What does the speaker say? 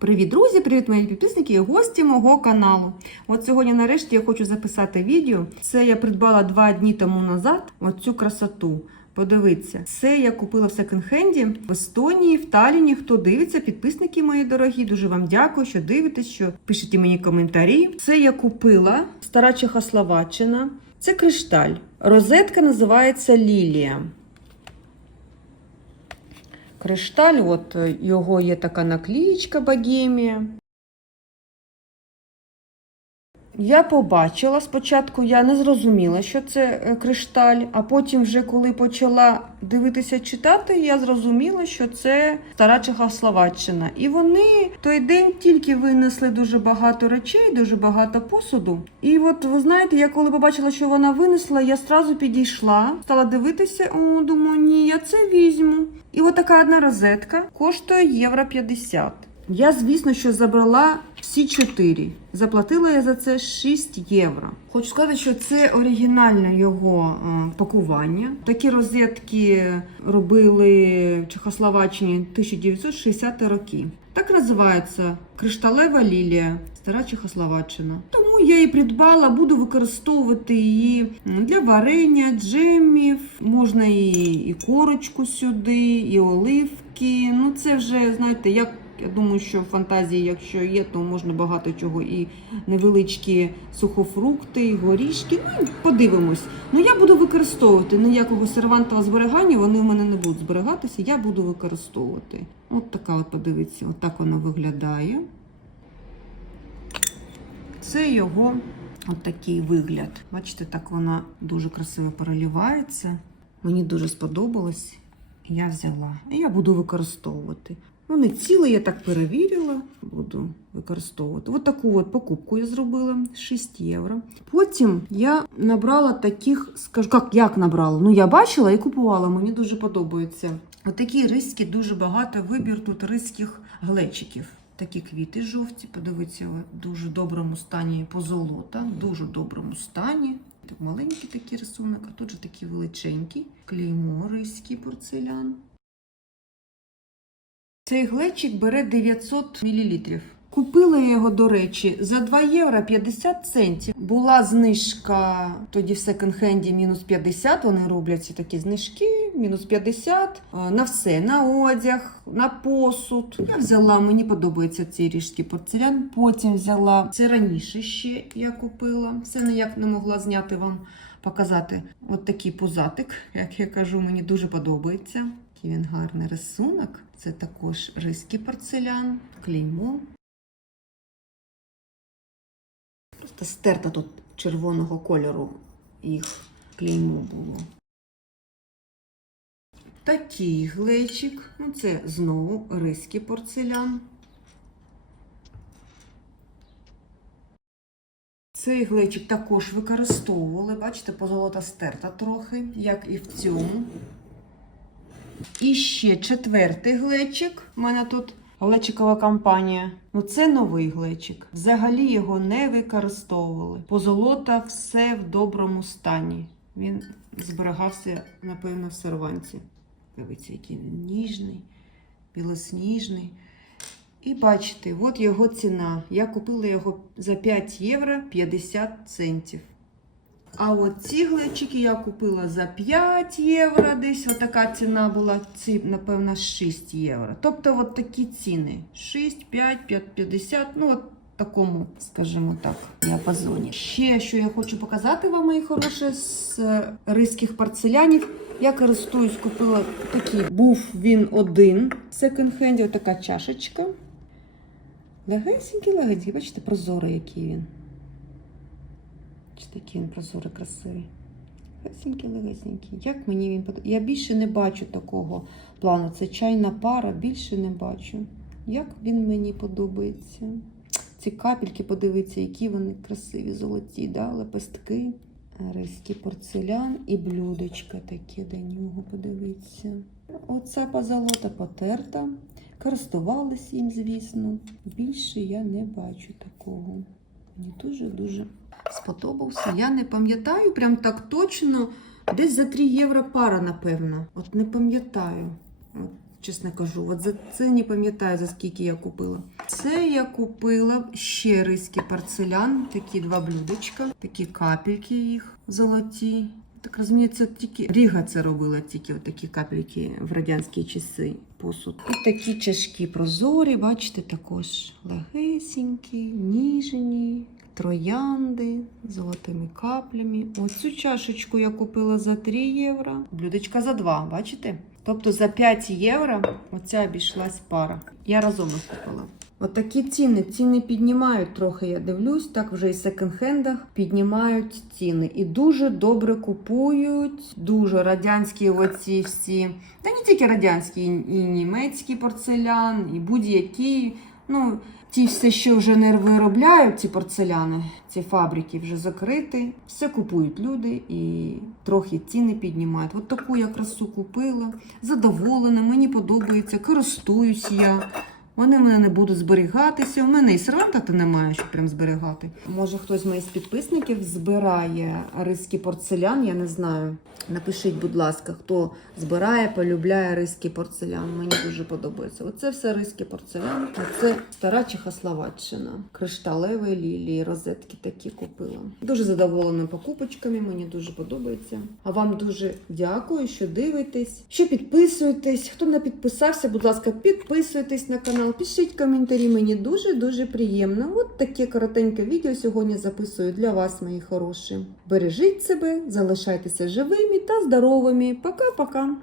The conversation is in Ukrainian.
Привіт, друзі! Привіт, мої підписники і гості мого каналу. От сьогодні, нарешті, я хочу записати відео. Це я придбала два дні тому назад. Оцю красоту. Подивіться, це я купила в секонд-хенді в Естонії, в Таліні. Хто дивиться, підписники мої дорогі. Дуже вам дякую, що дивитесь, що пишете мені коментарі. Це я купила стара Чехословаччина. Це кришталь. Розетка називається Лілія. Кришталь, от е, його є така наклеїчка Богемія. Я побачила спочатку, я не зрозуміла, що це е, кришталь, а потім, вже коли почала дивитися читати, я зрозуміла, що це стара Чехословаччина. І вони той день тільки винесли дуже багато речей, дуже багато посуду. І от ви знаєте, я коли побачила, що вона винесла, я одразу підійшла, стала дивитися, о, думаю, ні, я це візьму. І от така одна розетка коштує євро 50. Я, звісно, що забрала всі чотири. Заплатила я за це 6 євро. Хочу сказати, що це оригінальне його е, пакування. Такі розетки робили в Чехословаччині 1960 роки. Так називається кришталева лілія, стара Чехословаччина. Тому я її придбала, буду використовувати її для варення, джемів. Можна і, і корочку сюди, і оливки. Ну це вже знаєте, як. Я думаю, що в фантазії, якщо є, то можна багато чого і невеличкі сухофрукти, і горішки. Ну, подивимось. Ну я буду використовувати ніякого сервантового зберігання, вони в мене не будуть зберігатися. Я буду використовувати. От така, от подивіться, от так вона виглядає. Це його от такий вигляд. Бачите, так вона дуже красиво переливається. Мені дуже сподобалось. Я взяла. І я буду використовувати. Ну, не ціле, я так перевірила, буду використовувати. Ось таку от покупку я зробила 6 євро. Потім я набрала таких, скажу, як, як набрала? Ну, я бачила і купувала, мені дуже подобається. Отакі риски, дуже багато вибір тут ризьких глечиків. Такі квіти жовті, подивіться, в дуже доброму стані позолота, дуже доброму стані. Так маленький такий рисунок, а тут же такий величенький. Клеймо ризький порцелян. Цей глечик бере 900 мл. Купила його, до речі, за 2 євро 50 центів. Була знижка тоді в секонд-хенді мінус 50. Вони роблять ці такі знижки, мінус 50 е, на все, на одяг, на посуд. Я взяла, мені подобається цей ріжський порцелян. Потім взяла це раніше ще я купила. Все ніяк не могла зняти вам, показати. От такий пузатик, як я кажу, мені дуже подобається. Який він гарний рисунок. Це також ризький порцелян, клеймо. Просто стерта тут червоного кольору їх клеймо було. Такий глечик. Ну, це знову ризький порцелян. Цей глечик також використовували. Бачите, позолота стерта трохи, як і в цьому. І ще четвертий глечик. У мене тут глечикова компанія. Ну, це новий глечик. Взагалі його не використовували. Позолота все в доброму стані. Він зберігався, напевно, в серванті. Дивіться, який він ніжний, білосніжний. І бачите, от його ціна. Я купила його за 5 євро 50 центів. А от ці глечики я купила за 5 євро. Десь отака ціна була. Ці, напевно, 6 євро. Тобто, от такі ціни: 6, 5, 5, 50. Ну, от такому, скажімо так, діапазоні. Ще що я хочу показати вам, мої хороші, з е, ризьких порцелянів. Я користуюсь, купила такий. Був він один в секонд-хенді. Отака чашечка. Легесенький, легенький. Бачите, прозорий, який він. Чи такий він прозорий, красивий. Легесенький, легесенький. Як мені він подобається? Я більше не бачу такого плану. Це чайна пара, більше не бачу. Як він мені подобається. Ці капельки, подивіться, які вони красиві, золоті, да? лепестки. Ризький порцелян і блюдечка такі до нього, подивіться. Оця позолота потерта. Користувалась їм, звісно. Більше я не бачу такого. Мені дуже-дуже сподобався. Я не пам'ятаю прям так точно. Десь за 3 євро пара, напевно. От не пам'ятаю. От чесно кажу. От за це не пам'ятаю, за скільки я купила. Це я купила ще ризький порцелян, такі два блюдечка, такі капельки їх золоті. Так розумію, це тільки Ріга це робила тільки такі капельки в радянські часи посуд. І такі чашки прозорі, бачите, також легесенькі, ніжні, троянди золотими каплями. Оцю чашечку я купила за 3 євро, блюдечка за 2, бачите? Тобто за 5 євро оця обійшлась пара. Я разом їх купила. От такі ціни. Ціни піднімають трохи, я дивлюсь, так вже і секонд-хендах піднімають ціни. І дуже добре купують, дуже радянські оці всі, та не тільки радянські, і німецький порцелян, і будь-які. Ну, ті все, що вже не виробляють, ці порцеляни, ці фабрики вже закриті. Все купують люди і трохи ціни піднімають. От таку я красу купила, задоволена, мені подобається, користуюсь я. Вони в мене не будуть зберігатися. У мене і серванта немає, щоб прям зберігати. Може, хтось з моїх підписників збирає риски порцелян, я не знаю. Напишіть, будь ласка, хто збирає, полюбляє риски порцелян. Мені дуже подобається. Оце все риски порцелян. Оце стара Чехословаччина. Кришталеві лілії, розетки такі купила. Дуже задоволена покупочками, мені дуже подобається. А вам дуже дякую, що дивитесь, що підписуєтесь. Хто не підписався, будь ласка, підписуйтесь на канал, пишіть коментарі. Мені дуже дуже приємно. От таке коротеньке відео сьогодні записую для вас, мої хороші. Бережіть себе, залишайтеся живими та здоровими. Пока-пока.